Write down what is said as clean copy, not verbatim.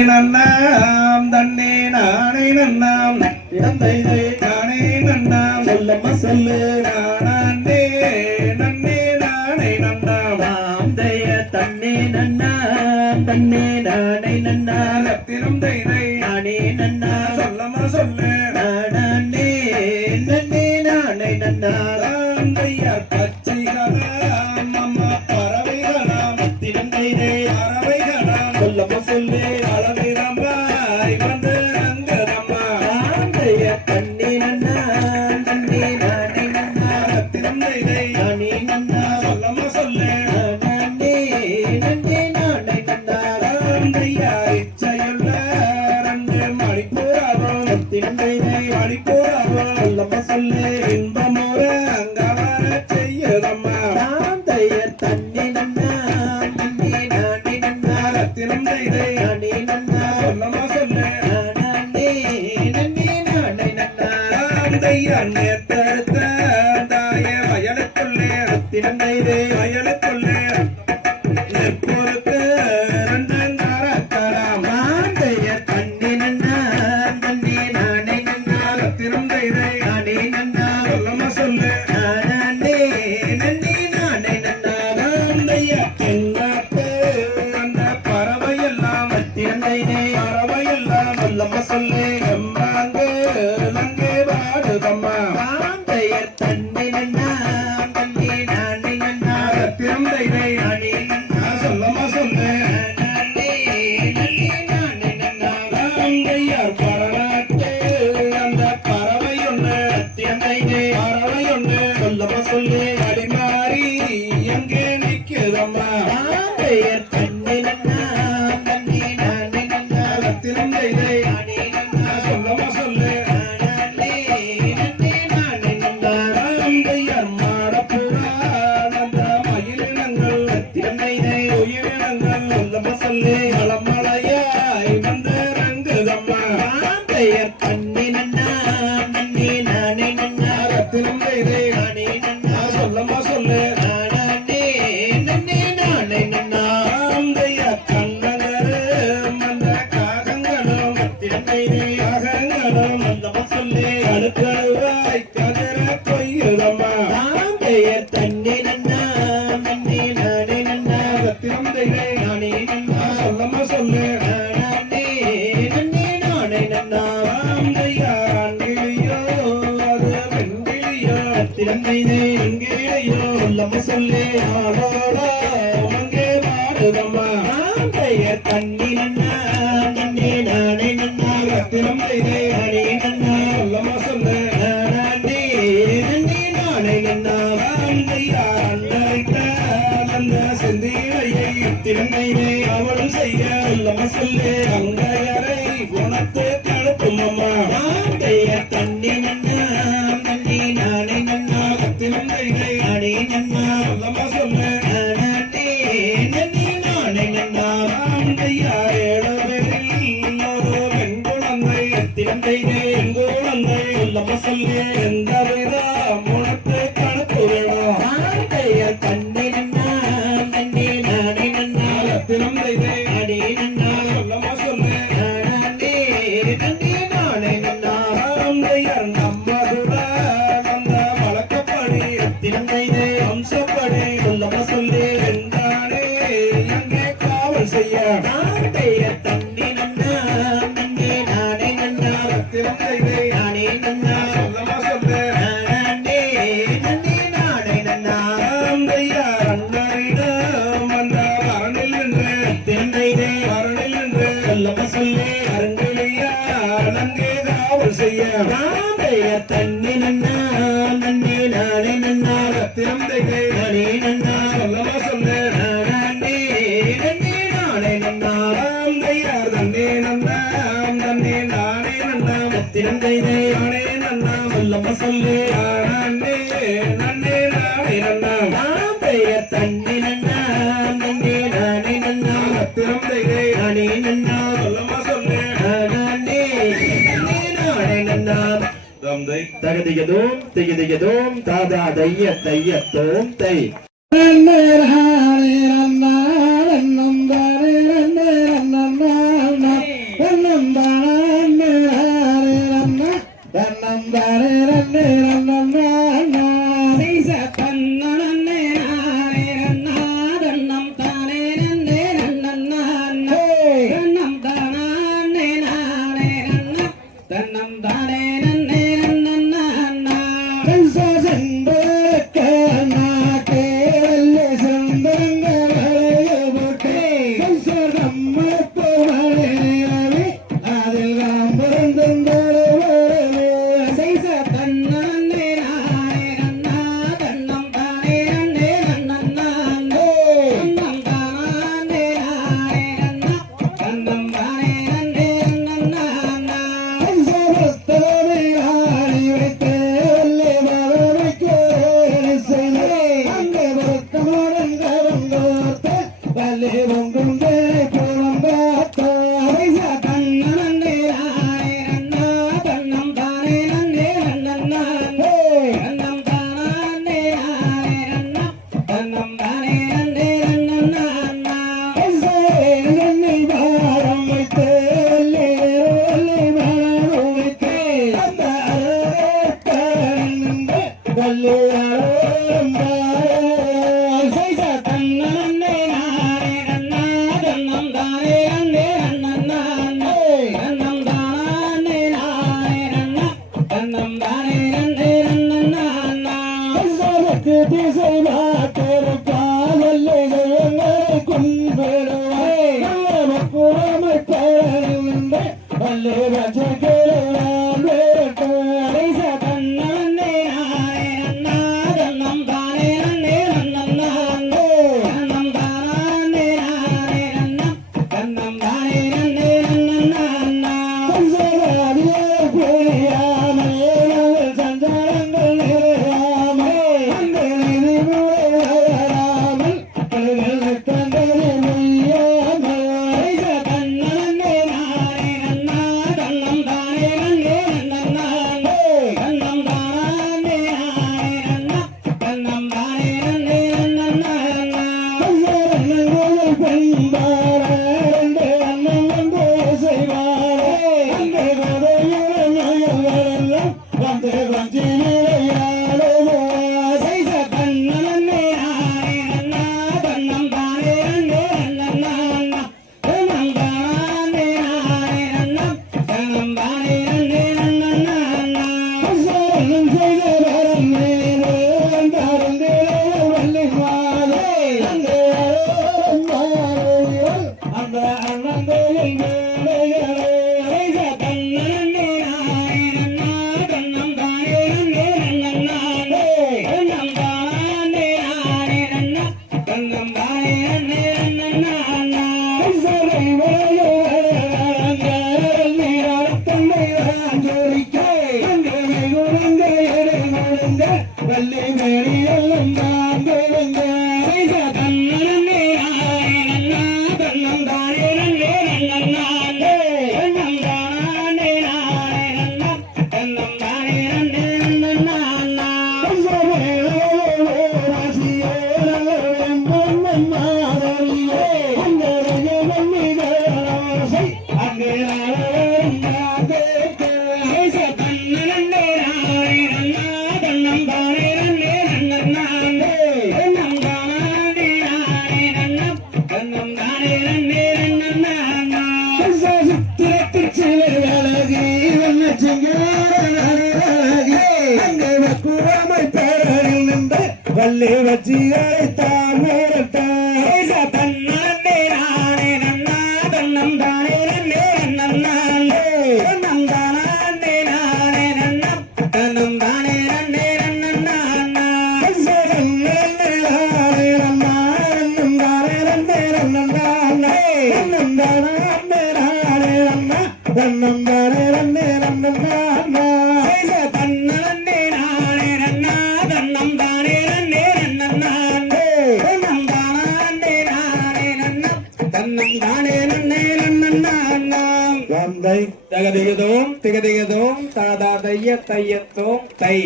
நன்னாம் தன்னே நானே நன்னாம் இடத்தை நானே நன்னாம் சொல்லம்மா சொல்லு நானே நன்னே நானே நன்னாம் நாம் தய தன்னே நன்னாம் தன்னே நானே நன்னாம் ரத்தினம் தைதை நானே நன்னா சொல்லம்மா சொல்லு நானே நன்னே நானே நன்னாம் தையா பச்சைகளாம் அம்மா பறவைகளாம் ரத்தினம் தைதை பறவைகளாம் சொல்லம்மா சொல்லு அவளும் செய்ய சொல்லு அங்கையரை குணத்தை தடுக்கும் அம்மா தண்ணி நன்னா தண்ணி நானே நன்னா கத்திலும் நானே நன்னா சொல்லம்மா சொல்லு நானே நன்னி நானே நன்னா ஏழவரில் ஒரு பெண் குழந்தை கத்திலும் பெண் குழந்தை சொல்லம்மா சொல்லு எந்த வித குணத்தை தடுப்பு வேணும் தண்ணி நன்னா தண்ணி நானே நன்னா கத்திலும் தண்ணி நன்னா நன்னே நானே நன்னா ரத்தினம் தைதை நானே நன்னா சொல்லமா சொல்லு நானே நன்னே நானே நன்னா தையார் தன்னே நன்னா தன்னே நானே நன்னா ரத்தினம் தைதை நானே நன்னா சொல்லமா சொல்லு நானே நன்னே நானே நன்னா தையார் தண்ணி நன்னா நன்னே நானே நன்னா ரத்தினம் தைதை நானே நன்னா சொல்லமா சொல்லு நானே நன்னே நானே நன்னா தகதிகதோம் திகதிகதோம் தாதா தைய தையத்தோம் தை வள்ளி வச்சி அழைத்தான் வேறத்தான் தன்னே நானே நன்னா தன்னம் தானே நன்னே நன்னானே தன்னம் தானே நானே நன்னா தன்னம் தானே நன்னே நன்னானா தன்னம் தானே நன்னா தன்னம் தானே நன்னே நன்னானே தன்னம் தானே நானே நன்னா தன்னம் தானே நன்னே நன்னானா தன்னே நானே நன்னா தன்னம் தானே தகதிகதோம் திகதிகதோம் தாதா தைய தையத்தோம் தை